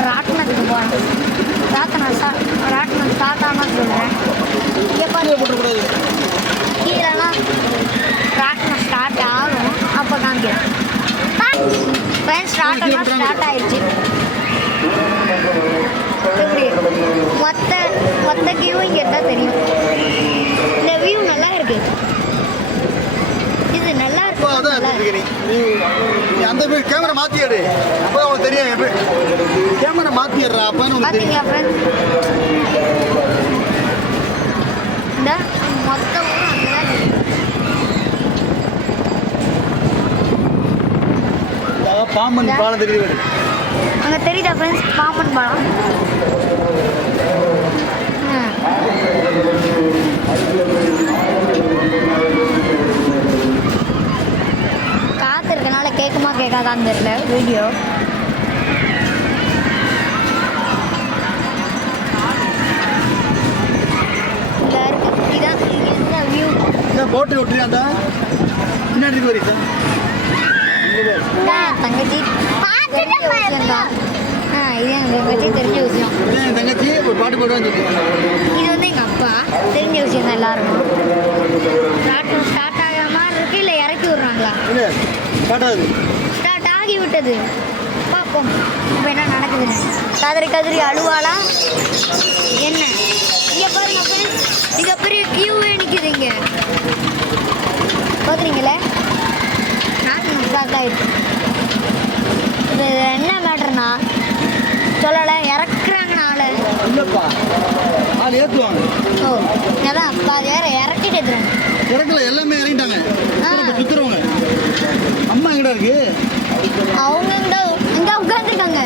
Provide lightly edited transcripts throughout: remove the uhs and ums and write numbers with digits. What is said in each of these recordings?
இப்போ ராட்டினத்துக்கு போகிறோம். ராட்டினம் ஸ்டார்ட் ஆனால் சொல்கிறேன். கீழேலாம் ராட்டினம் ஸ்டார்ட் ஆகும், அப்போ காமிக்கிறேன். ஃப்ரெண்ட்ஸ் ராட்டினம் ஸ்டார்ட் ஆயிடுச்சு. இப்படி மொத்த வியூ இங்கே தான் தெரியும். இந்த வியூ நல்லா இருக்கு. இது நல்லா இருக்கு. அந்த கேமரா மாற்றிடு, அப்போ அவங்களுக்கு தெரியும். கேமரா மாற்றிடுறா அப்போ பார்த்தீங்களா ஃப்ரெண்ட்ஸ்? இந்த மொத்த ஊரும் அங்கே தான் தெரியும். பாம்பன் பாலம் தெரியுது. அங்கே தெரியுதா ஃப்ரெண்ட்ஸ்? பாம்பன் பாலம். காற்று இருக்கனால கேட்குமா கேட்காதான்னு தெரியல வீடியோ. இங்கே இருக்கு. இதான் இங்கே வியூ. போட்டு விட்டுறியா? பின்னாடி வரீங்க தங்கச்சி தெரிஞ்ச விஷயம்தான். இது எங்கள் தங்கச்சி தெரிஞ்ச விஷயம். தங்கச்சி ஒரு பாட்டு போடுவான்னு சொல்லி இது வந்து எங்கள் அப்பா தெரிஞ்ச விஷயம் தான் எல்லாருக்கும். ராட்டினம் ஸ்டார்ட் ஆகிற மாதிரி இருக்கு, இல்லை இறக்கி விட்றாங்களா? ஸ்டார்ட் ஆகி விட்டது. பார்ப்போம் இப்போ என்ன நடக்குதுன்னு. கதறி அழுவாளா என்ன? இங்கே பாருங்க ஃப்ரெண்ட்ஸ், மிகப்பெரிய கியூவே நிற்குது இங்கே. பார்க்குறீங்களே, ராட்டினம் ஸ்டார்ட் ஆகிடுச்சு. இது என்ன மேட்டர்னா சொல்லலை, இறக்குறாங்கனால இல்லைப்பா, ஆள் ஏற்றுவாங்க. ஓ அதான் பாதி வேற இறக்கிட்டு எடுத்துறாங்க. இறக்கல, எல்லாமே இறங்கிட்டாங்க. சுற்றுறவங்க அம்மா எங்கடா இருக்கு? அவங்க இங்கே உட்காந்துருக்காங்க.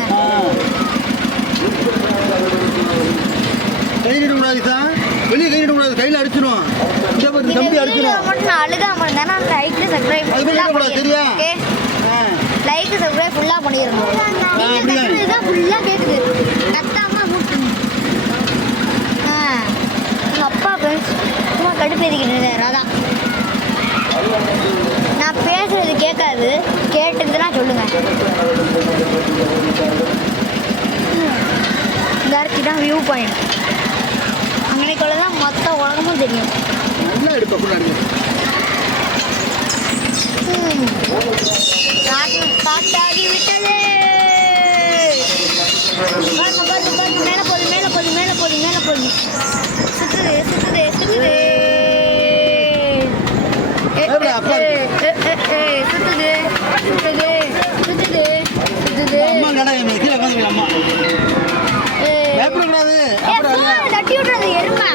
கை நீடக்கூடாது சார், வெளியே கை நீடக்கூடாது, கையில் அடிச்சிடுவான். தம்பி அடிச்சிடுவான். மட்டும் நான் அழுகாம இருந்தேன். நான் லைக்கு சப்ஸ்கிரைப் தெரியா? லைக்கு சப்ஸ்கிரைப் ஃபுல்லாக பண்ணிடணும். நீங்கள் தான் ஃபுல்லாக கேட்குது. கத்தாம மூட்டுங்க. எங்கள் அப்பா ஃப்ரெண்ட்ஸ் சும்மா கடுப்பேறிக்கிட்டு ராதா. நான் பேசுறது கேட்காது, கேட்டுக்குதுன்னா சொல்லுங்கள். இந்த இடத்துக்கு தான் வியூ பாயிண்ட். அங்கனைக்குள்ள தான் மொத்த உலகமும் தெரியும். நல்லா எடுப்பேன். ஸ்டார்ட் ஆகிவிட்டது. மேலே போகுது. சுத்துது. தட்டி விடுறது எருமை.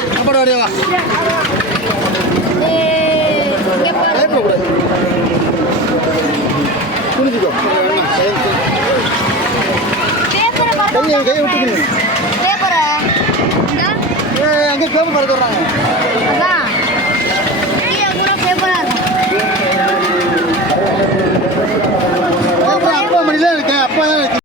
அங்கே கேமரா மறக்க வர்றாங்க.